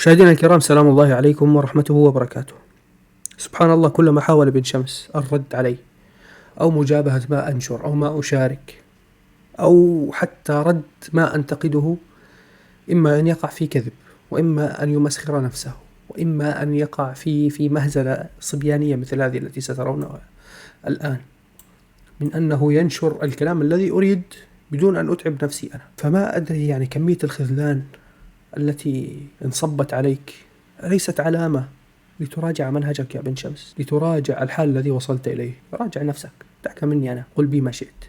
مشاهدينا الكرام، سلام الله عليكم ورحمته وبركاته. سبحان الله، كلما حاول ابن شمس الرد علي أو مجابهة ما أنشر أو ما أشارك أو حتى رد ما أنتقده، إما أن يقع في كذب، وإما أن يمسخر نفسه، وإما أن يقع في مهزلة صبيانية مثل هذه التي سترونها الآن، من أنه ينشر الكلام الذي أريد بدون أن أتعب نفسي أنا. فما أدري، يعني كمية الخذلان التي انصبت عليك ليست علامة لتراجع منهجك يا ابن شمس، لتراجع الحال الذي وصلت إليه. راجع نفسك، دعك مني أنا، قل بي ما شئت،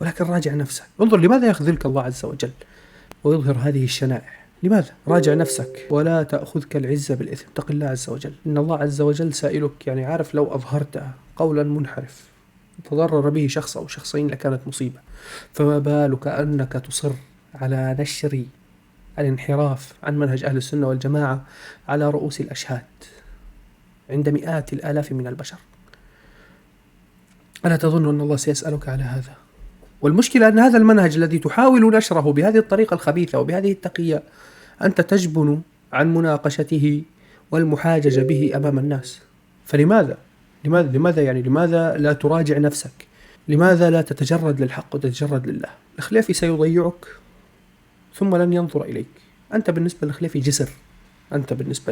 ولكن راجع نفسك. انظر لماذا يخذلك الله عز وجل ويظهر هذه الشنائع. لماذا؟ راجع نفسك ولا تأخذك العزة بالإثم. اتق الله عز وجل، إن الله عز وجل سائلك. يعني عارف، لو أظهرت قولا منحرف تضرر به شخص أو شخصين لكانت مصيبة، فما بالك أنك تصر على نشر الانحراف عن منهج أهل السنة والجماعة على رؤوس الأشهاد عند مئات الآلاف من البشر. ألا تظن أن الله سيسألك على هذا؟ والمشكلة أن هذا المنهج الذي تحاول نشره بهذه الطريقة الخبيثة وبهذه التقية أنت تجبن عن مناقشته والمحاججة به أمام الناس. فلماذا؟ لماذا لا تراجع نفسك؟ لماذا لا تتجرد للحق وتتجرد لله؟ الخليفي سيضيعك ثم لن ينظر إليك. أنت بالنسبة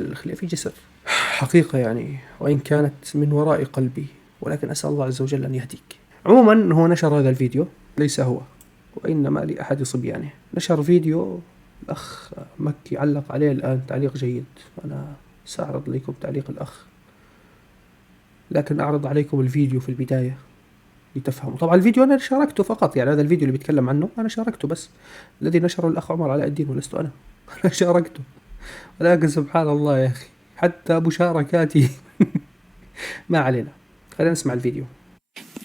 للخليفي جسر حقيقة، يعني وإن كانت من وراء قلبي، ولكن أسأل الله عز وجل أن يهديك. عموما، هو نشر هذا الفيديو، ليس هو وإنما لأحد صبيانه. نشر فيديو الأخ مكي، علق عليه الآن تعليق جيد. أنا سأعرض عليكم تعليق الأخ، لكن أعرض عليكم الفيديو في البداية لتفهموا. طبعا الفيديو أنا شاركته فقط، يعني هذا الفيديو اللي بيتكلم عنه أنا شاركته، بس الذي نشره الأخ عمر علاء الدين ولست أنا. أنا شاركته، ولكن سبحان الله يا أخي، حتى مشاركاتي ما علينا. خلينا نسمع الفيديو.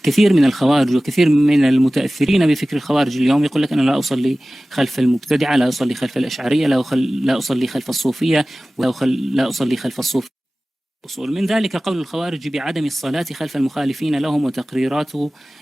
كثير من الخوارج وكثير من المتأثرين بفكر الخوارج اليوم يقول لك أنا لا أصلي خلف المبتدعة، لا أصلي خلف الأشعرية، لا أصلي خلف الصوفية، لا أصلي خلف الصوفية. من ذلك قول الخوارج بعدم الصلاة خلف المخالفين لهم وتقريرات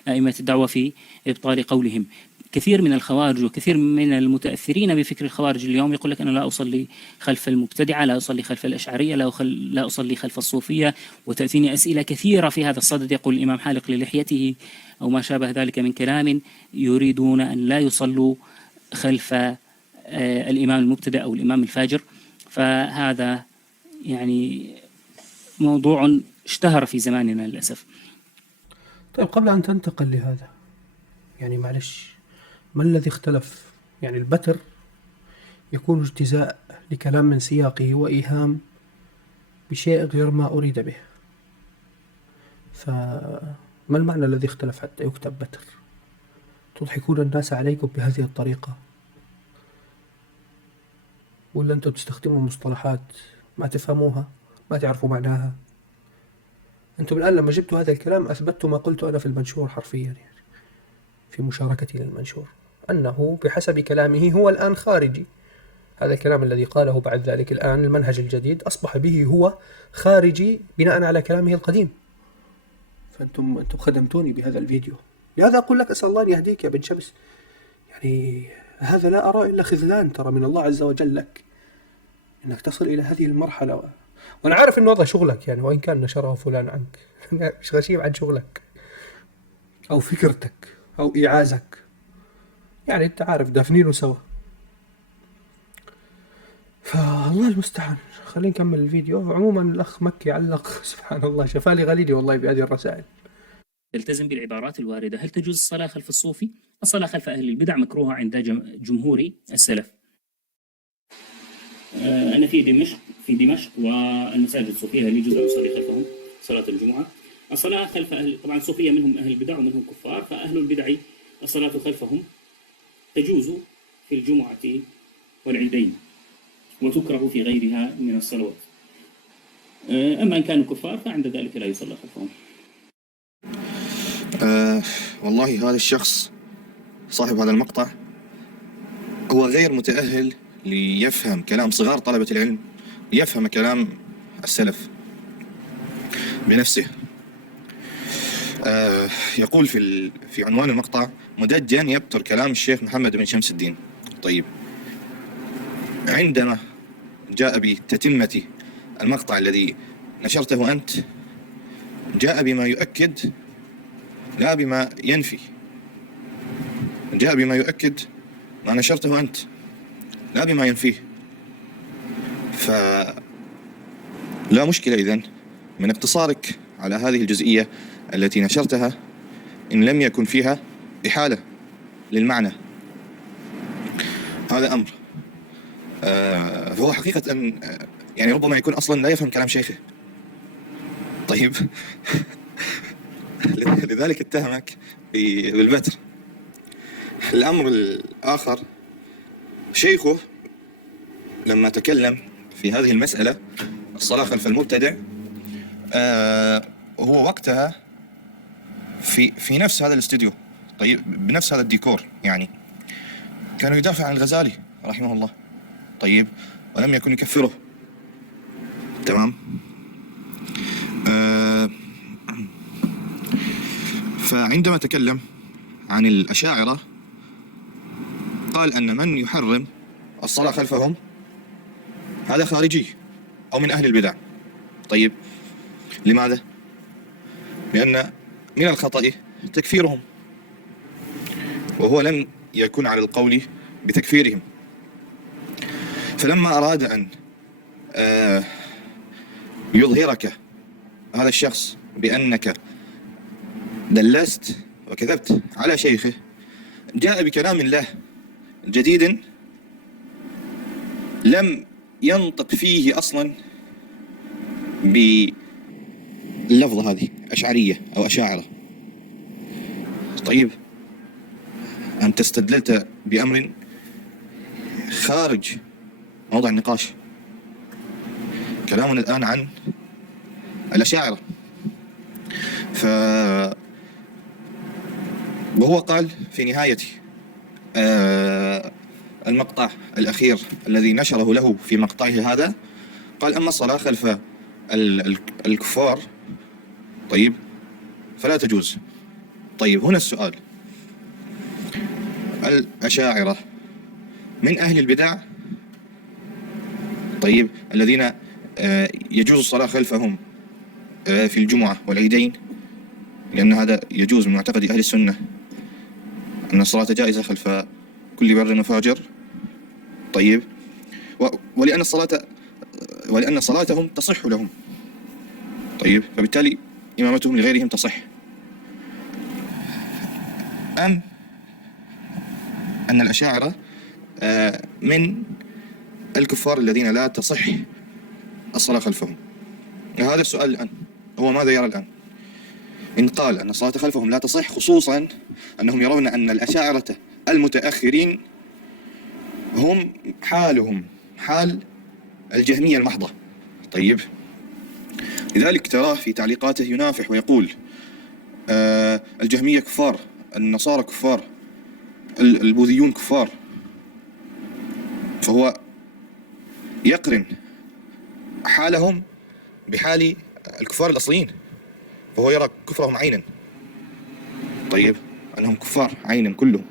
أئمة الدعوة في إبطال قولهم. كثير من الخوارج وكثير من المتأثرين بفكر الخوارج اليوم يقول لك أنا لا أصلي خلف المبتدعة، لا أصلي خلف الأشعرية، لا أصلي خلف الصوفية. وتأتيني أسئلة كثيرة في هذا الصدد. يقول الإمام حالق للحيته أو ما شابه ذلك من كلام، يريدون أن لا يصلوا خلف الإمام المبتدع أو الإمام الفاجر. فهذا يعني موضوع اشتهر في زماننا للأسف. طيب، قبل أن تنتقل لهذا، يعني معلش، ما الذي اختلف؟ يعني البتر يكون اجتزاء لكلام من سياقه وإيهام بشيء غير ما أريد به. فما المعنى الذي اختلف حتى يكتب بتر؟ تضحكون الناس عليكم بهذه الطريقة، ولا أنتم تستخدموا مصطلحات ما تفهموها، ما تعرفوا معناها؟ أنتم الآن لما جبتوا هذا الكلام أثبتوا ما قلت أنا في المنشور حرفيا، يعني في مشاركتي للمنشور، أنه بحسب كلامه هو الآن خارجي. هذا الكلام الذي قاله بعد ذلك الآن المنهج الجديد أصبح به هو خارجي بناء على كلامه القديم. فأنتم خدمتوني بهذا الفيديو. لهذا أقول لك أسأل الله أن يهديك يا بن شمس. يعني هذا لا أرى إلا خذلان ترى من الله عز وجل لك، إنك تصل إلى هذه المرحلة. وأنا عارف إنه هذا شغلك، يعني وإن كان نشره فلان عنك مش غشيم عن شغلك أو فكرتك أو إيعازك، يعني أنت عارف دافنينه سوا. فالله المستعان، خلينا نكمل الفيديو. عموما الأخ مكي علق سبحان الله، شفالي غليلي والله بهذه الرسائل. تلتزم بالعبارات الواردة. هل تجوز الصلاة خلف الصوفي؟ الصلاة خلف أهل البدع مكروهة عند جمهور السلف. أنا في دمشق والمساجد الصوفية هل يجوز أن أصلي خلفهم صلاة الجمعة؟ الصلاة خلف أهل، طبعا الصوفية منهم أهل البدع ومنهم كفار، فأهل البدع الصلاة خلفهم تجوز في الجمعة والعيدين وتكره في غيرها من الصلوات. أما إن كانوا كفار فعند ذلك لا يصلى خلفهم. والله هذا الشخص صاحب هذا المقطع هو غير متأهل ليفهم كلام صغار طلبة العلم، يفهم كلام السلف بنفسه. يقول في عنوان المقطع: مدجن يبتر كلام الشيخ محمد بن شمس الدين. طيب، عندما جاء بتتمة المقطع الذي نشرته أنت، جاء بما يؤكد لا بما ينفي، جاء بما يؤكد ما نشرته أنت لا بما ينفيه. فلا مشكلة إذن من اقتصارك على هذه الجزئية التي نشرتها إن لم يكن فيها إحالة للمعنى. هذا أمر. فهو حقيقة يعني ربما يكون أصلا لا يفهم كلام شيخه. طيب لذلك اتهمك بالبتر. الأمر الآخر، شيخه لما تكلم في هذه المسألة الصلاة خلف المبتدع، هو وقتها في نفس هذا الاستوديو، طيب بنفس هذا الديكور، يعني كانوا يدافع عن الغزالي رحمه الله، طيب ولم يكن يكفره. تمام. فعندما تكلم عن الأشاعرة قال أن من يحرم الصلاة خلفهم هذا خارجي أو من أهل البدع. طيب لماذا؟ لأن من الخطأ تكفيرهم، وهو لم يكن على القول بتكفيرهم. فلما أراد أن يظهرك هذا الشخص بأنك دلست وكذبت على شيخه، جاء بكلام الله جديد لم ينطق فيه أصلا باللفظة هذه أشعرية أو أشاعرة. طيب أنت استدللت بأمر خارج موضع النقاش. كلامنا الآن عن الأشاعرة. وهو قال في نهاية المقطع الأخير الذي نشره له في مقطعه هذا، قال أما الصلاة خلف الكفار طيب فلا تجوز. طيب هنا السؤال، الأشاعرة من أهل البدع طيب الذين يجوز الصلاة خلفهم في الجمعة والعيدين، لأن هذا يجوز من معتقد أهل السنة أن الصلاة جائزة خلف كل بر وفاجر. طيب ولأن صلاتهم تصح لهم، طيب فبالتالي إمامتهم لغيرهم تصح. أم أن الأشاعرة من الكفار الذين لا تصح الصلاة خلفهم؟ هذا السؤال الآن. هو ماذا يرى الآن؟ إن قال أن الصلاة خلفهم لا تصح، خصوصا أنهم يرون أن الأشاعرة المتأخرين هم حالهم حال الجهمية المحضة. طيب لذلك تراه في تعليقاته ينافح ويقول الجهمية كفار، النصارى كفار، البوذيون كفار. فهو يقرن حالهم بحال الكفار الأصليين، فهو يرى كفرهم عينا. طيب أنهم كفار عينا كلهم.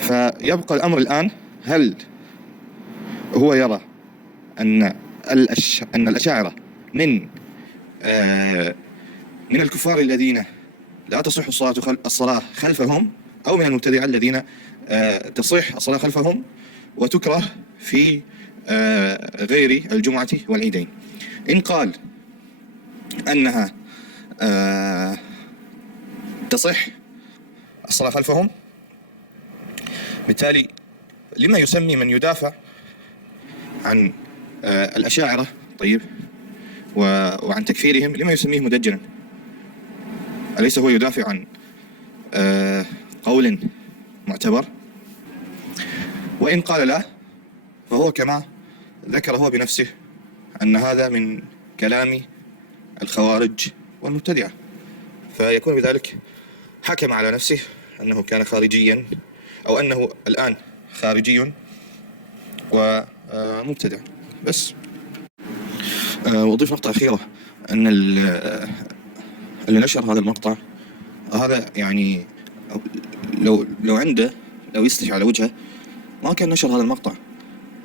فيبقى الأمر الآن، هل هو يرى أن الأشاعرة من الكفار الذين لا تصح الصلاة خلفهم، أو من المبتدعة الذين تصح الصلاة خلفهم وتكره في غير الجمعة والعيدين؟ إن قال أنها تصح الصلاة خلفهم، بالتالي لما يسمي من يدافع عن الأشاعرة طيب وعن تكفيرهم، لما يسميه مدجنا؟ أليس هو يدافع عن قول معتبر؟ وإن قال لا، فهو كما ذكر هو بنفسه أن هذا من كلام الخوارج والمبتدعة، فيكون بذلك حكم على نفسه أنه كان خارجيا، أو أنه الآن خارجي ومبتدع. بس وأضيف نقطة أخيرة، أن اللي نشر هذا المقطع هذا يعني لو عنده، لو يستشعر على وجهه، ما كان نشر هذا المقطع.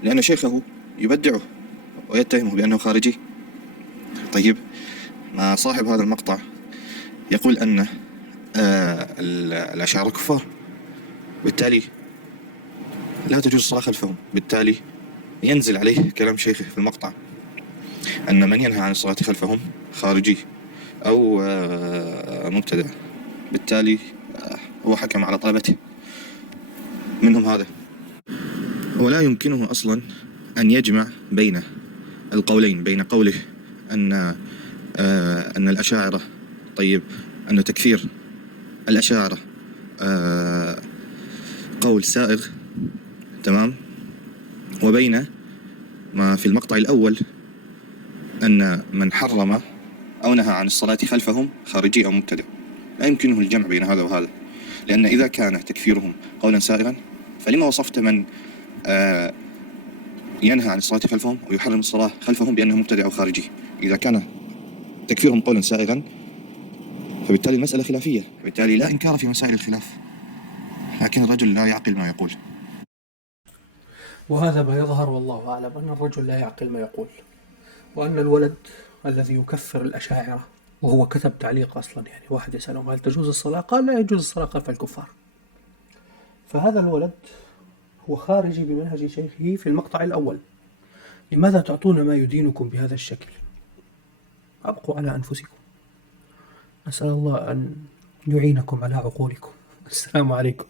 لأن شيخه يبدعه ويتهمه بأنه خارجي. طيب، ما صاحب هذا المقطع يقول أن الأشاعرة كفار، بالتالي لا تجوز الصلاة خلفهم، بالتالي ينزل عليه كلام شيخه في المقطع أن من ينهى عن الصلاة خلفهم خارجي أو مبتدع، بالتالي هو حكم على طلبته منهم هذا. ولا يمكنه أصلا أن يجمع بين القولين، بين قوله أن الأشاعرة، طيب، أن تكفير الأشاعرة قول سائغ، تمام، وبين ما في المقطع الأول أن من حرم أو نهى عن الصلاة خلفهم خارجي أو مبتدع. لا يمكنه الجمع بين هذا وهذا، لأن إذا كان تكفيرهم قولا سائغا فلما وصفت من ينهى عن الصلاة خلفهم ويحرم الصلاة خلفهم بأنه مبتدع أو خارجي؟ إذا كان تكفيرهم قولا سائغا فبالتالي المسألة خلافية، بالتالي لا إنكار في مسائل الخلاف، لكن الرجل لا يعقل ما يقول. وهذا ما يظهر والله أعلم، أن الرجل لا يعقل ما يقول، وأن الولد الذي يكفر الأشاعرة، وهو كتب تعليق أصلا، يعني واحد يسأله هل تجوز الصلاة؟ قال لا يجوز الصلاة خلف الكفار. فهذا الولد هو خارجي بمنهج شيخه في المقطع الأول. لماذا تعطون ما يدينكم بهذا الشكل؟ أبقوا على أنفسكم. نسأل الله أن يعينكم على عقولكم. السلام عليكم.